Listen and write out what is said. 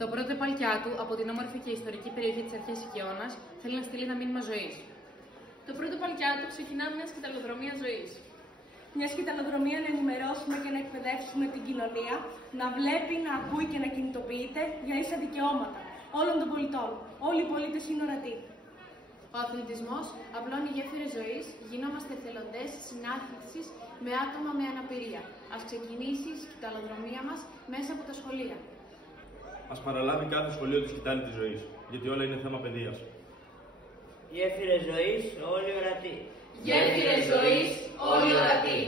Το πρώτο επάλκιά του από την όμορφη και ιστορική περιοχή της αρχαίας Οικειώνας θέλει να στείλει ένα μήνυμα ζωής. Το πρώτο επάλκιά του ξεκινά μια σκηταλοδρομία ζωής. Μια σκηταλοδρομία να ενημερώσουμε και να εκπαιδεύσουμε την κοινωνία, να βλέπει, να ακούει και να κινητοποιείται για ίσα δικαιώματα όλων των πολιτών. Όλοι οι πολίτες είναι ορατοί. Ο αθλητισμός απλώνει γέφυρες ζωής, γινόμαστε εθελοντές συνάθλησης με άτομα με αναπηρία. Ας ξεκινήσει η σκηταλοδρομία μας μέσα από τα σχολεία. Ας παραλάβει κάθε σχολείο τη σκητάλη της ζωής, γιατί όλα είναι θέμα παιδείας. Γέφυρες ζωής, όλοι ορατοί. Γέφυρες ζωής, όλοι ορατοί.